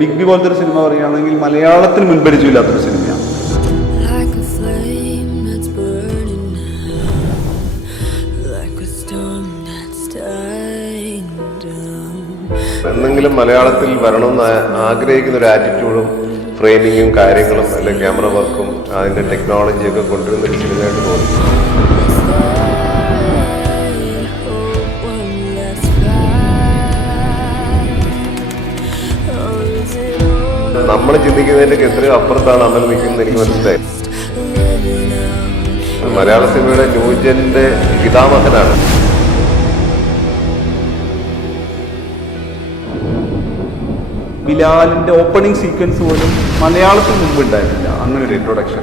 Big B പോലത്തെ ഒരു cinema പറയുകയാണെങ്കിൽ മലയാളത്തിൽ മുൻപരിചയമില്ലാത്തൊരു സിനിമയാണ്. എന്തെങ്കിലും മലയാളത്തിൽ വരണമെന്ന് ആഗ്രഹിക്കുന്ന ഒരു ആറ്റിറ്റ്യൂഡും ഫ്രെയിമിങ്ങും കാര്യങ്ങളും അല്ലെങ്കിൽ ക്യാമറ വർക്കും അതിൻ്റെ ടെക്നോളജിയൊക്കെ കൊണ്ടുവരുന്നൊരു സിനിമയായിട്ട് തോന്നി. നമ്മൾ ചിന്തിക്കുന്നതിൻ്റെ എത്രയോ അപ്പുറത്താണ് അമൽ നിൽക്കുന്നത് എനിക്ക് മനസ്സിലായി. മലയാള സിനിമയുടെ ന്യൂജന്റെ പിതാമഹനാണ്. ബിലാലിന്റെ ഓപ്പണിംഗ് സീക്വൻസ് പോലും മലയാളത്തിൽ മുമ്പ് ഉണ്ടായിരുന്നില്ല, അങ്ങനെ ഒരു ഇൻട്രൊഡക്ഷൻ.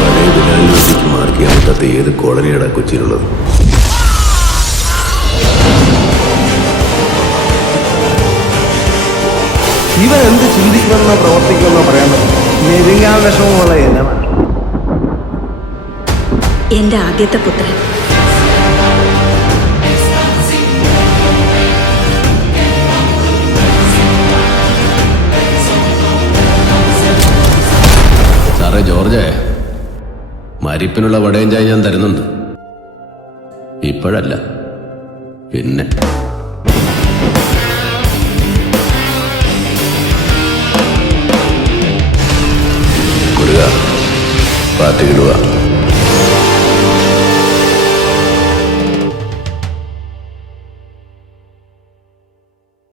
പഴയ ബിലാലിലേക്ക് മാർക്കിയാൻ പറ്റാത്ത ഏത് കോളനിയാണ് കൊച്ചിയിലുള്ളത്? ഇവൻ എന്ത് ചിന്തിക്കുമെന്നോ പ്രവർത്തിക്കുമെന്നോ പറയാൻ പറ്റും. നെരുങ്ങാൻ വിഷമമുള്ള ഇനമാണ് എന്റെ ആദ്യത്തെ പുത്രൻ. സാറേ ജോർജ്, മരിപ്പിനുള്ള വടയും ചായ ഞാൻ തരുന്നുണ്ട്. ഇപ്പോഴല്ല, പിന്നെ. പാർട്ടി ഇടുക.